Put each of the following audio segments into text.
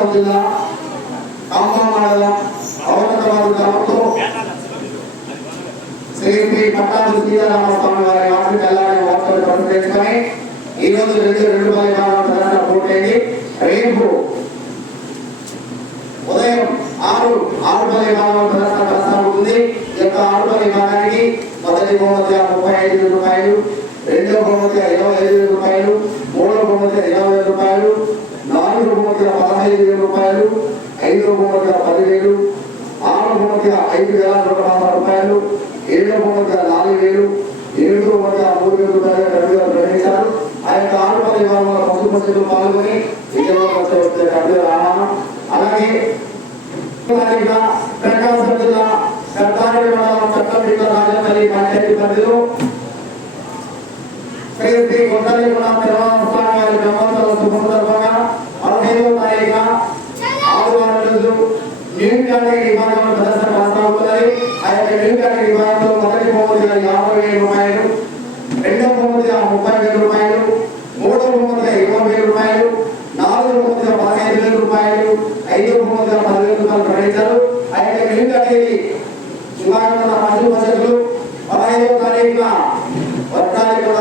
ప్రకాశం జిల్లా ఖమ్మం మండలం ఔరంగాబాద్ గ్రామంలో శ్రీ పట్టాభి సీతారామస్వామి వారి వాసి తెల్లారి వార్తలు ప్రదర్శించుకొని ఈ రోజు 2 ప్రదర్శన పూర్తయింది. రేపు ఉదయం 6 ప్రదర్శన కొనసాగుతుంది. ఈ యొక్క 6 విభాగానికి మొదటి బహుమతి 35,000 రూపాయలు, రెండవ బహుమతి 25,000 రూపాయలు, మూడవ బహుమతి 20,000 రూపాయలు, నాలుగవ బహుమతి 15,000 రూపాయలు, ఐదవ బహుమతి 10,000, ఆరవ బహుమతి 5,100 రూపాయలు, ఏడవ బహుమతి 4,000, ఏడవ బహుమతి 3,000 రూపాయలు ప్రకటించారు. ఆ యొక్క 6 విభాగంలో పశుపక్షులు పాల్గొని రావడం. అలాగే ప్రకాశం జిల్లా సర్దారి మండలం చట్టంపేట రాజపల్లి పంచాయతీ పరిధిలో శ్రీ కొండలిగొండ తిరుమలస్వామి వారి బ్రహ్మోత్సవ శుభసందర్భంగా 15వ తారీఖున ఆదివారం రోజు న్యూ కేటగిరీ విభాగంలో ప్రదర్శన కొనసాగుతున్నది. ఆ యొక్క న్యూ కేటగిరీ విభాగంలో మొదటి బహుమతి 50,000 రూపాయలు, రెండవ బహుమతి 30,000 రూపాయలు, మూడవ బహుమతి 20,000 రూపాయలు, నాలుగవ బహుమతి 15,000 రూపాయలు, ఐదవ బహుమతి 10,000 రూపాయలు ప్రకటించారు. ఆ యొక్క న్యూ కేటగిరీ విభాగంలో పశుపక్షులు 15వ తారీఖున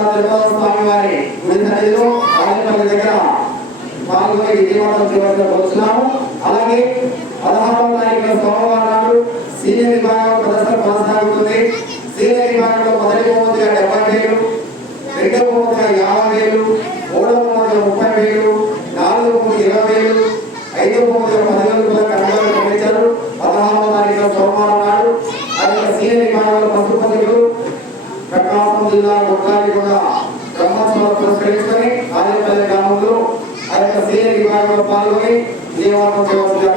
స్వామి వారి గుడి సన్నిధిలో రాజపల్లి దగ్గర పాల్గొని విజయవంతం చేయవలసినాము. అలాగే 16వ తారీఖున సోమవారం నాడు సీనియర్ విభాగం ప్రదర్శన కొనసాగుతుంది. సీనియర్ విభాగంలో మొదటి బహుమతిగా 70,000, రెండవ బహుమతిగా 50,000, మూడవ బహుమతిగా 30,000, నాలుగవ బహుమతి 20,000, ఐదవ బహుమతిగా 10,000 రూపాయలు ప్రకటించారు. 16వ తారీఖున సోమవారం నాడు ఆ యొక్క సీనియర్ విభాగంలో పశుపక్షులు ప్రకాశం జిల్లా గుట్టాలిగూడ బ్రహ్మోత్సవాలు పురస్కరించుకొని ఆదిపల్లి గ్రామంలో ఆ యొక్క సీనియర్ విభాగంలో పాల్గొని విజయవంతం చేయవలసిందిగా